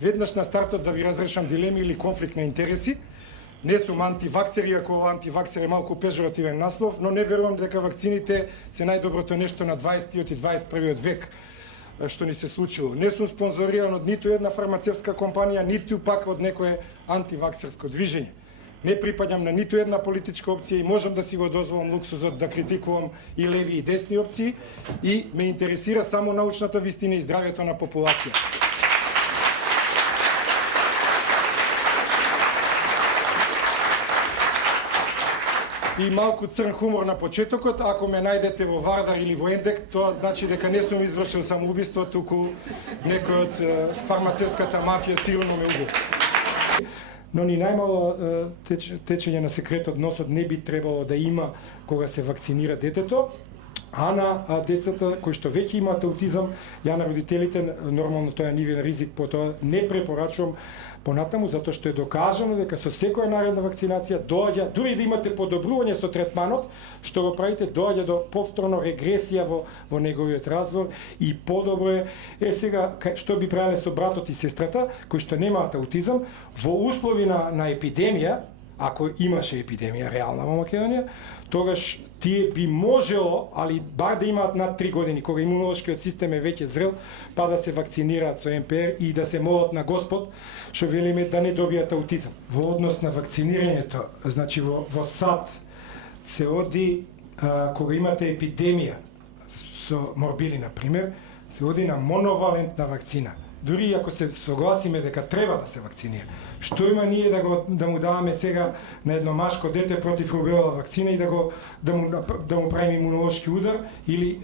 веднаш на стартот да ви разрешам дилеми или конфликт на интереси. Не сум антиваксер, иако антиваксер е малку пежоративен наслов, но не верувам дека вакцините се најдоброто нешто на 20-тиот и 21-тиот век што ни се случило. Не сум спонзориран од ниту една фармацевтска компанија, ниту пак од некое антиваксерско движење. Не припаѓам на ниту една политичка опција и можам да си го дозволам луксузот да критикувам и леви и десни опции и ме интересира само научната вистина и здравјето на популацијата. И малку црн хумор на почетокот, ако ме најдете во Вардар или во Ендек, тоа значи дека не сум извршил самоубиство, туку некој од фармацевската мафија силно ме уби. Но ни најмало течење на секретот носот не би требало да има кога се вакцинира детето, а на децата кои што веќе имаат аутизам, ја на родителите, нормално тоа е нивен ризик, потоа не препорачувам понатаму, затоа што е докажано дека со секоја наредна вакцинација доаѓа, дури да имате подобрување со третманот, што го правите, доаѓа до повторно регресија во неговиот развор и подобро е сега што би правеле со братот и сестрата кои што немаат аутизам во услови на епидемија, ако имаше епидемија реална во Македонија, тогаш тие би можело, али бар да имаат над 3 години, кога имунолошкиот систем е веќе зрел, па да се вакцинираат со МПР и да се молат на Господ, што велиме да не добијат аутизам. Во однос на вакцинирањето, значи во САД се оди, кога имате епидемија со морбили, например, се оди на моновалентна вакцина. Дури ако се согласиме дека треба да се вакцинира. Што има ние да му даваме сега на едно машко дете против рубеола вакцина и да му правиме имунолошки удар или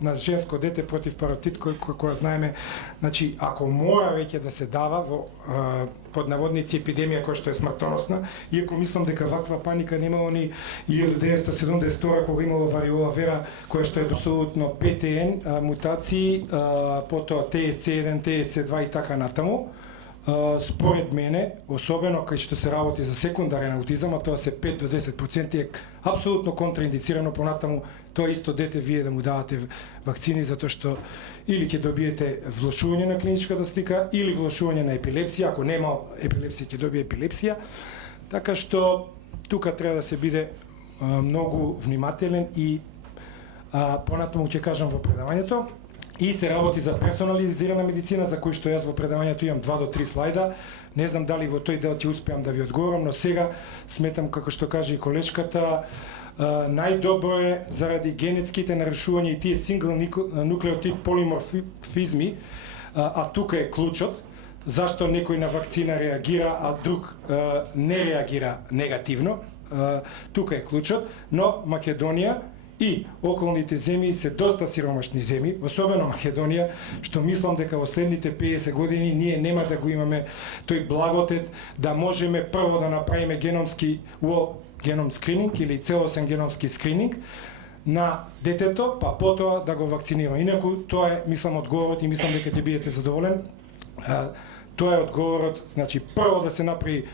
на женско дете против паротит која знаеме, значи ако мора веќе да се дава во под наводници епидемија која што е смртоносна, иако мислам дека ваква паника немало ни и од 1972 кога имало вариола вера која што е абсолютно ПТН мутации, потоа TSC1, TSC2 и така натаму. Според мене, особено кај што се работи за секундарен аутизам, а тоа се 5 до 10% е апсолутно контраиндицирано понатаму тоа исто дете вие да му давате вакцини, затоа што или ќе добиете влошување на клиничката слика или влошување на епилепсија, ако нема епилепсија ќе добие епилепсија, така што тука треба да се биде многу внимателен и понатаму ќе кажам во предавањето. И се работи за персонализирана медицина, за кој што јас во предавањето имам 2 до 3 слайда. Не знам дали во тој дел ќе успеам да ви одговорам, но сега сметам, како што каже и колешката, најдобро е заради генетските нарушувања и тие сингл нуклеотид полиморфизми, а тука е клучот, зашто некој на вакцина реагира, а друг не реагира негативно. Тука е клучот, но Македонија и околните земји се доста сиромашни земји, особено Македонија, што мислам дека во следните 50 години ние нема да го имаме тој благодет да можеме прво да направиме геном скрининг или целосен геномски скрининг на детето, па потоа да го вакцинираме. Инаку тоа е, мислам, одговорот и мислам дека ќе бидете задоволен. Тоа е одговорот, значи прво да се направи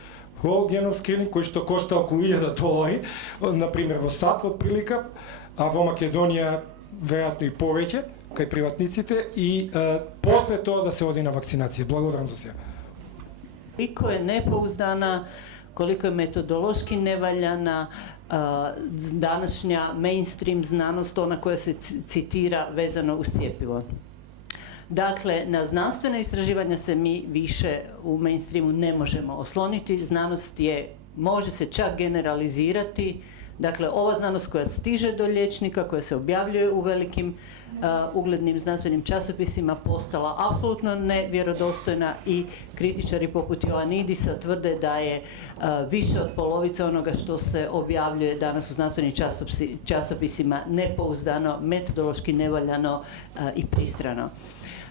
геном скрининг кој што кошта околу $1000, например во САД од прилика, а во Македонија веројатно и повеќе кај приватниците и после тоа да се оди на вакцинација. Благодарам за сега. Колико е непоуздана, колико е методолошки неваljana данашња мејнстрим знаност, она која се цитира везано уз цјепиво. Dakle, na znanstvena istraživanja se mi više u mainstreamu ne možemo osloniti. Znanost može se čak generalizirati. Dakle, ova znanost koja stiže do liječnika, koja se objavljuje u velikim uglednim znanstvenim časopisima, postala apsolutno nevjerodostojna i kritičari poput Ioannidisa tvrde da je više od polovice onoga što se objavljuje danas u znanstvenim časopisima nepouzdano, metodološki nevaljano i pristrano.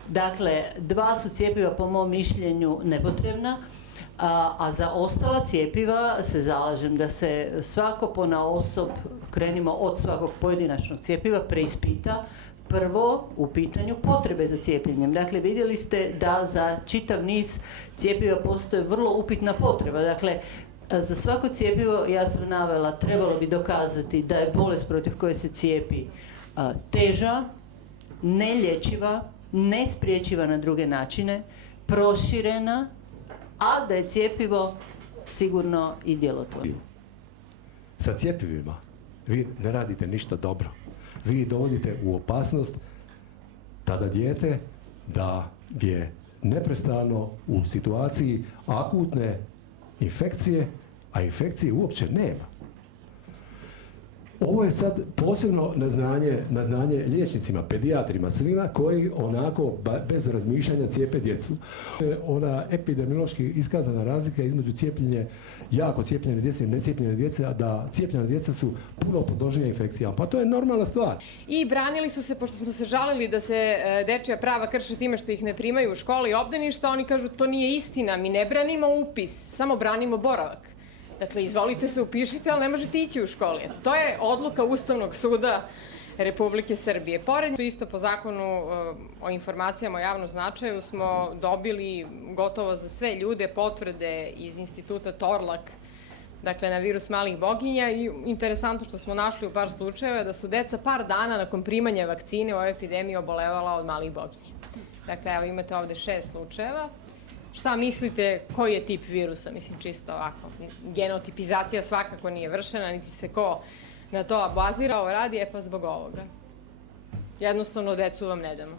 Dakle, 2 su cjepiva po mom mišljenju nepotrebna, a za ostala cjepiva se zalažem da se svako ponaosob, krenimo od svakog pojedinačnog cjepiva, preispita prvo u pitanju potrebe za cijepljenjem. Dakle, vidjeli ste da za čitav niz cjepiva postoje vrlo upitna potreba. Dakle, za svako cjepivo, ja sam navela, trebalo bi dokazati da je bolest protiv koje se cijepi teža, nelječiva, nespriječiva na druge načine, proširena, a da je cjepivo sigurno i djelotvorno. Sa cjepivima vi ne radite ništa dobro. Vi dovodite u opasnost tada dijete da je neprestano u situaciji akutne infekcije, a infekcije uopće nema. Ovo je sad posebno na znanje liječnicima, pedijatrima, svima koji onako bez razmišljanja cijepe djecu. Ona epidemiološki iskazana razlika između jako cijepljene djece i necijepljene djece, a da cijepljena djeca su puno podložnija infekcijama. Pa to je normalna stvar. I branili su se, pošto smo se žalili da se dečija prava krše time što ih ne primaju u škole i obdaništa, oni kažu to nije istina, mi ne branimo upis, samo branimo boravak. Dakle, izvolite se upišite, ali ne možete ići u školi. Eto, to je odluka Ustavnog suda Republike Srbije. Pored isto po zakonu o informacijama o javnom značaju smo dobili gotovo za sve ljude potvrde iz instituta Torlak, dakle na virus malih boginja, i interesantno što smo našli u par slučajeva da su deca par dana nakon primanja vakcine u ovoj epidemiji obolevala od malih boginja. Dakle, evo imate ovde 6 slučajeva. Šta mislite, koji je tip virusa? Mislim, čisto ovako. Genotipizacija svakako nije vršena, niti se ko na to bazira. Ovo radi, pa zbog ovoga. Jednostavno, decu vam ne damo.